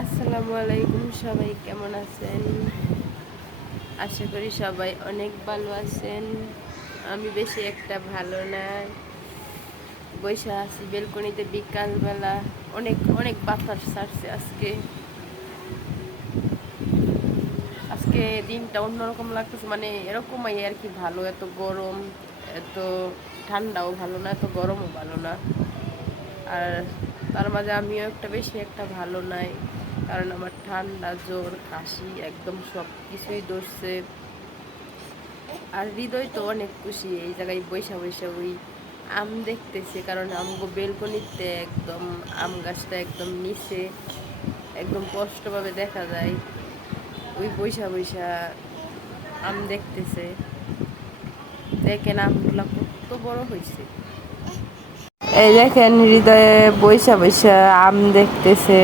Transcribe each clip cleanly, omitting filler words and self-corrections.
আসসালামু আলাইকুম, সবাই কেমন আছেন? আশা করি সবাই অনেক ভালো আছেন। আমি বেশি একটা ভালো না, বসে আছি বেলকনিতে। বিকালবেলা অনেক অনেক বাতাস ছাড়ছে আজকে। আজকে দিনটা অন্যরকম লাগতেছে, মানে এরকমই আর কি। ভালো, এত গরম, এত ঠান্ডাও ভালো না, এত গরমও ভালো না। আর তার মাঝে আমিও বেশি একটা ভালো নাই, কারণ আমার ঠান্ডা, জ্বর, কাশি একদম সব কিছুই ধরছে। আর হৃদয় তো অনেক খুশি, এই জায়গায় বৈশা বৈশা ওই আম দেখতেছে, কারণ আমগো বেলকনিতে একদম আম গাছটা একদম নিচে, একদম স্পষ্টভাবে দেখা যায়। ওই বৈশা বৈশা আম দেখতেছে। দেখেন আমগুলা কত বড় হয়েছে। এই দেখেন হৃদয়ে বৈশা বৈশা আম দেখতেছে,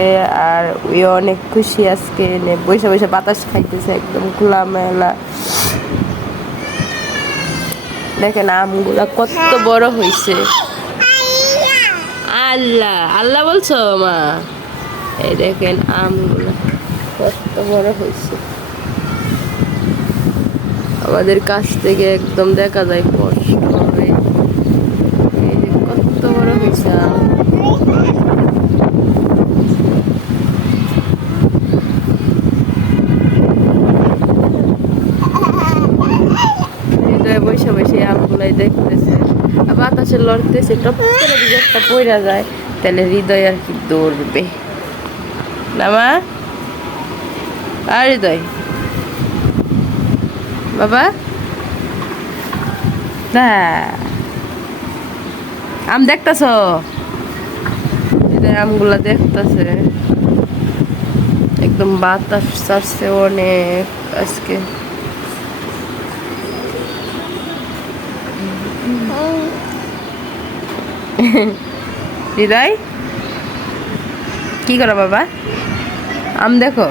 আর ওই অনেক খুশি আজকে। বৈশা বৈশা বাতাস খাইতেছে একদম খোলামেলা। দেখেন আমগুলা কত বড় হয়েছে। আল্লাহ আল্লাহ বলছো মা? এই দেখেন আমগুলা কত বড় হয়েছে। আমাদের কাছ থেকে একদম দেখা যায় স্পষ্ট হবে। এই যে কত বড় হয়েছে আম। বসে বসে আমগুলাই দেখতেছে, বাতাসে লড়তেছে। টপ করে যদি একটা পইরা যায় তাহলে হৃদয় আর কি দৌড়বে না মা? আর হৃদয় বাবা না, আম দেখতেছ? হৃদয় আমগুলা দেখতেছে। একদম বাতাস ছাড়ছে অনেক আজকে। হৃদয় কি করো বাবা? আম দেখো।